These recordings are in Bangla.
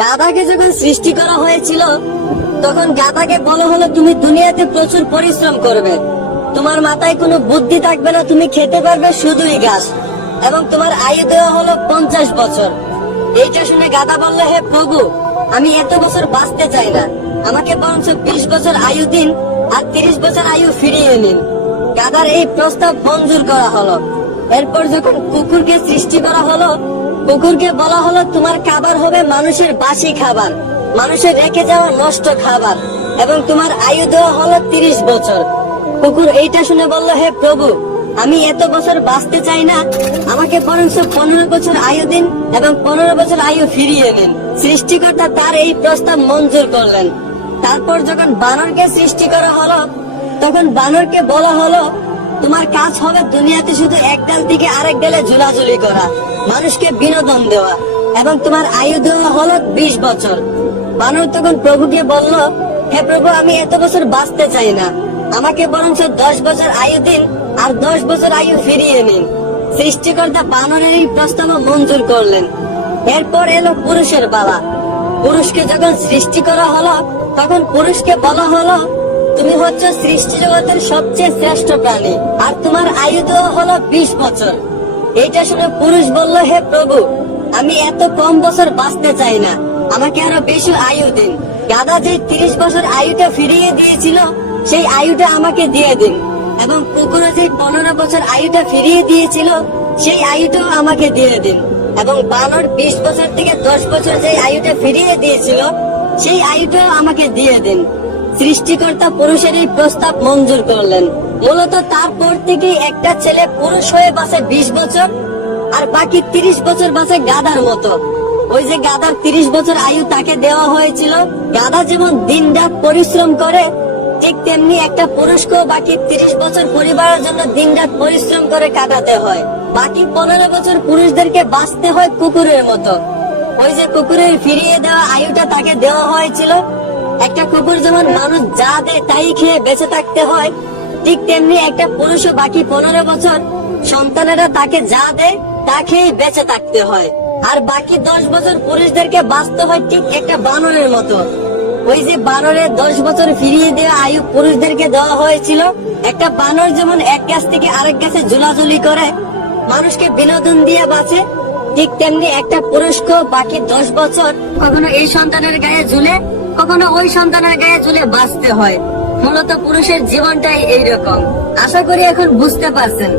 গাধাকে যখন সৃষ্টি করা হয়েছিল তখন গাধাকে বলা হলো তুমি দুনিয়াতে প্রচুর পরিশ্রম করবে, তোমার মাথায় কোনো বুদ্ধি থাকবে না, তুমি খেতে পারবে শুধুই ঘাস, এবং তোমার আয়ু দেওয়া হলো 50 বছর। এইটা শুনে গাধা বলল, হে প্রভু, আমি এত বছর বাঁচতে চাই না, আমাকে বরঞ্চ 20 বছর আয়ু দিন আর 30 বছর আয়ু ফিরিয়ে নিন। গাধার এই প্রস্তাব মঞ্জুর করা হলো। এরপর যখন কুকুরকে সৃষ্টি করা হলো, কুকুরকে বলা হলো তোমার খাবার হবে মানুষের বাসি খাবার, মানুষের রেখে যাওয়া নষ্ট খাবার, এবং তোমার আয়ু দেওয়া হলো 30 বছর। কুকুর এইটা শুনে বলল, হে প্রভু, আমি এত বছর বাঁচতে চাই না, আমাকে বরঞ্চ 15 বছর আয়ু দিন এবং 15 বছর আয়ু ফিরিয়ে নিন। সৃষ্টিকর্তা তার এই প্রস্তাব মঞ্জুর করলেন। তারপর যখন বানরকে সৃষ্টি করা হলো তখন বানরকে বলা হলো তোমার কাজ হবে দুনিয়াতে শুধু এক ডাল থেকে আরেক ডালে ঝুলাঝুলি করা, মানুষকে বিনোদন দেওয়া, এবং তোমার আয়ু দেওয়া হলো 20 বছর। বানর তখন প্রভুকে বলল, হে প্রভু, আমি এত বছর বাঁচতে চাই না, আমাকে বরঞ্চ 10 বছর আয়ু দিন আর 10 বছর আয়ু ফিরিয়ে নিন। সৃষ্টিকর্তা বানরের এই প্রস্তাব মঞ্জুর করলেন। এরপর এলো পুরুষের পালা। পুরুষকে যখন সৃষ্টি করা হলো তখন পুরুষকে বলা হলো তুমি হচ্ছ সৃষ্টি জগতের সবচেয়ে শ্রেষ্ঠ প্রাণী, আর তোমার আয়ু দেওয়া হলো 20 বছর। এইটা শুনে পুরুষ বলল, হে প্রভু, আমি এত কম বছর বাঁচতে চাই না, আমাকে আরো বেশি আয়ু দিন। গাধা যে 30 বছর আয়ুটা ফিরিয়ে দিয়েছিল সেই আয়ুটা আমাকে দিয়ে দিন, এবং কুকুরে যে 15 বছর আয়ুটা ফিরিয়ে দিয়েছিল সেই আয়ুটাও আমাকে দিয়ে দিন, এবং বানর 20 বছর থেকে 10 বছর যে আয়ুটা ফিরিয়ে দিয়েছিল সেই আয়ুটাও আমাকে দিয়ে দিন। সৃষ্টিকর্তা পুরুষের এই প্রস্তাব মঞ্জুর করলেন। মূলত তারপর থেকে একটা ছেলে পুরুষ হয়ে বাঁচে 20 বছর আর বাকি 30 বছর বাঁচে গাধার মতো। ওই যে গাধার 30 বছর আয়ু তাকে দেওয়া হয়েছিল। গাধা যেমন দিন রাত পরিশ্রম করে, ঠিক তেমনি একটা পুরুষকেও বাকি 30 বছর পরিবারের জন্য দিন রাত পরিশ্রম করে কাটাতে হয়। বাকি 15 বছর পুরুষদেরকে বাঁচতে হয় কুকুরের মতো। ওই যে কুকুরের ফিরিয়ে দেওয়া আয়ুটা তাকে দেওয়া হয়েছিল। একটা কুকুর যেমন মানুষ যা দেয় তাই খেয়ে বেঁচে থাকতে হয়, ঠিক তেমনি একটা পুরুষও বাকি 15 বছর সন্তানেরা তাকে যা দেয় তা খেয়ে বেঁচে থাকতে হয়, আর বাকি 10 বছর পুরুষদেরকে বাঁচতে হয় ঠিক একটা বানরের মতো। ওই যে বানরের 10 বছর ফিরিয়ে দেওয়া আয়ু পুরুষদেরকে দেওয়া হয়েছিল। একটা বানর যেমন এক গাছ থেকে আরেক গাছে ঝুলাঝুলি করে মানুষকে বিনোদন দিয়ে বাঁচে, ঠিক তেমনি একটা পুরুষকেও বাকি 10 বছর কখনো এই সন্তানের গায়ে ঝুলে, কখনো ওই সন্তানের গায়ে ঝুলে বাঁচতে হয়। মূলত পুরুষের জীবনটাই এইরকম। আশা করি এখন বুঝতে পারছেন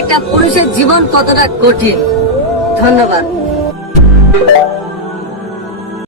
একটা পুরুষের জীবন কতটা কঠিন। ধন্যবাদ।